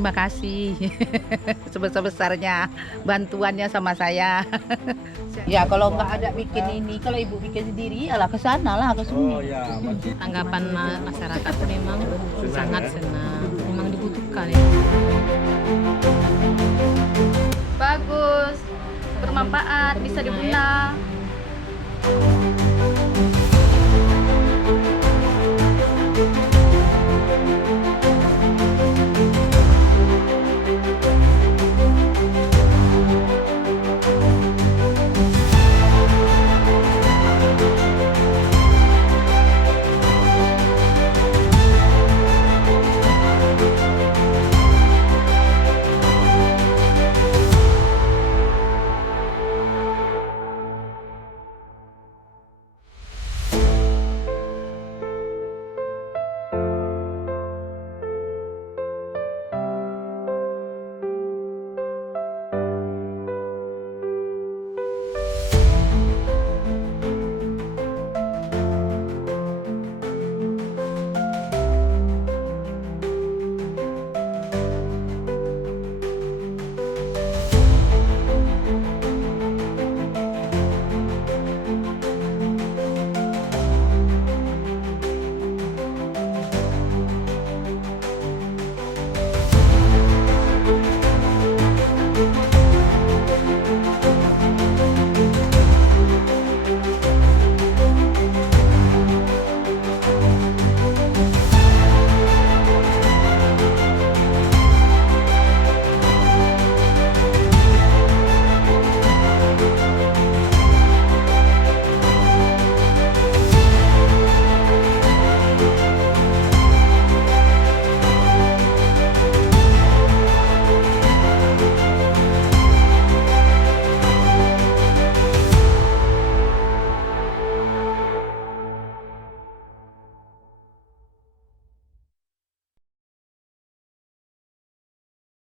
terima kasih sebesar-besarnya bantuannya sama saya. Ya kalau nggak ada bikin ini, kalau ibu bikin sendiri, alah ke sana lah, ke sini. Oh ya, masih. Tanggapan masyarakat memang sangat senang, memang dibutuhkan ya. Bagus, bermanfaat, bisa diguna.